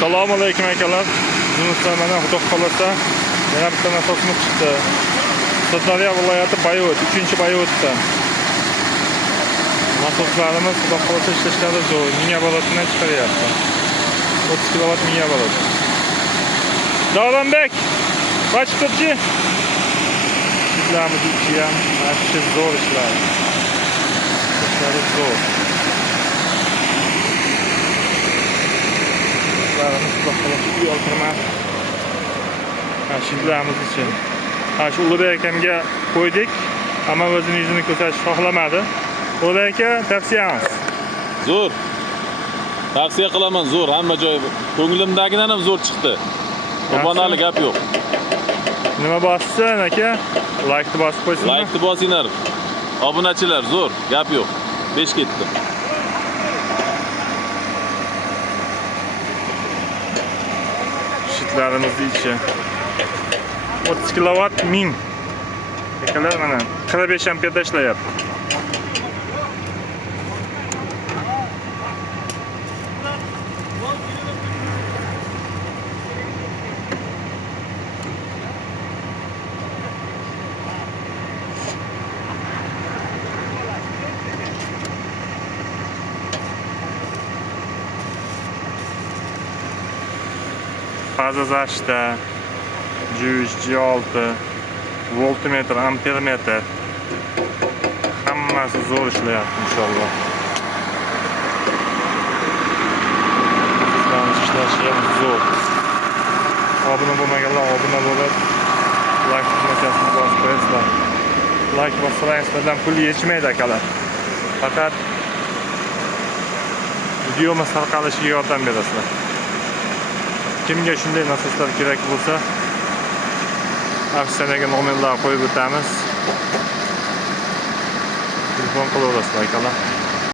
Assalomu alaykum akalar. Yunuslar mana xudo xolasa yana bitta nasosimiz chiqdi. Sirdaryo viloyati Bayot, 3-Bayotda. Nasoslarimiz xudo xolasa ishlashlari zo'r. Minga bolasidan chiqaryapti. 30 kilovat minga bolasi. Davronbek, qochib turchi. Ishlarimiz ichi ham ancha zo'r ishlar. Ishlari zo'r. Xudo xolasa uy oltirmas. Shizlarimiz için. Şu Ulubek akamga qo'ydik, ammo o'zini yuzini ko'rsatish xohlamadi. Ulubek aka, tavsiyamiz. Zo'r. Tavsiya qilaman, zo'r. Hamma joy ko'nglimdagidan ham zo'r chiqdi. Qurbonali gap yo'q. Nima bossin aka? Like bosib qo'ysinmi? Like bosinglar. Obunachilar zo'r, gap yo'q. 5 ketdi. Shitlarimizni ichi 30 kilovat 1000. Akalar mana 45 amperda ishlayapti. Faza zashta, G3, G6, voltmetr, ampermetr hammasi zo'r ishlayapti inshaalloh. Sizlarning ishlashi ham zo'r. Obuna bo'lmaganlar obuna bo'lib, like tugmachasini bosib qo'yasizlar. Like bossangiz pul yetmaydi akalar. Faqat videomiz tarqalishiga yordam berasizlar. Kimga shunday nasoslar kerak bo'lsa, aksiyaga nomerlar qo'yib o'tamiz. Telefon qilaverasizlar akalar.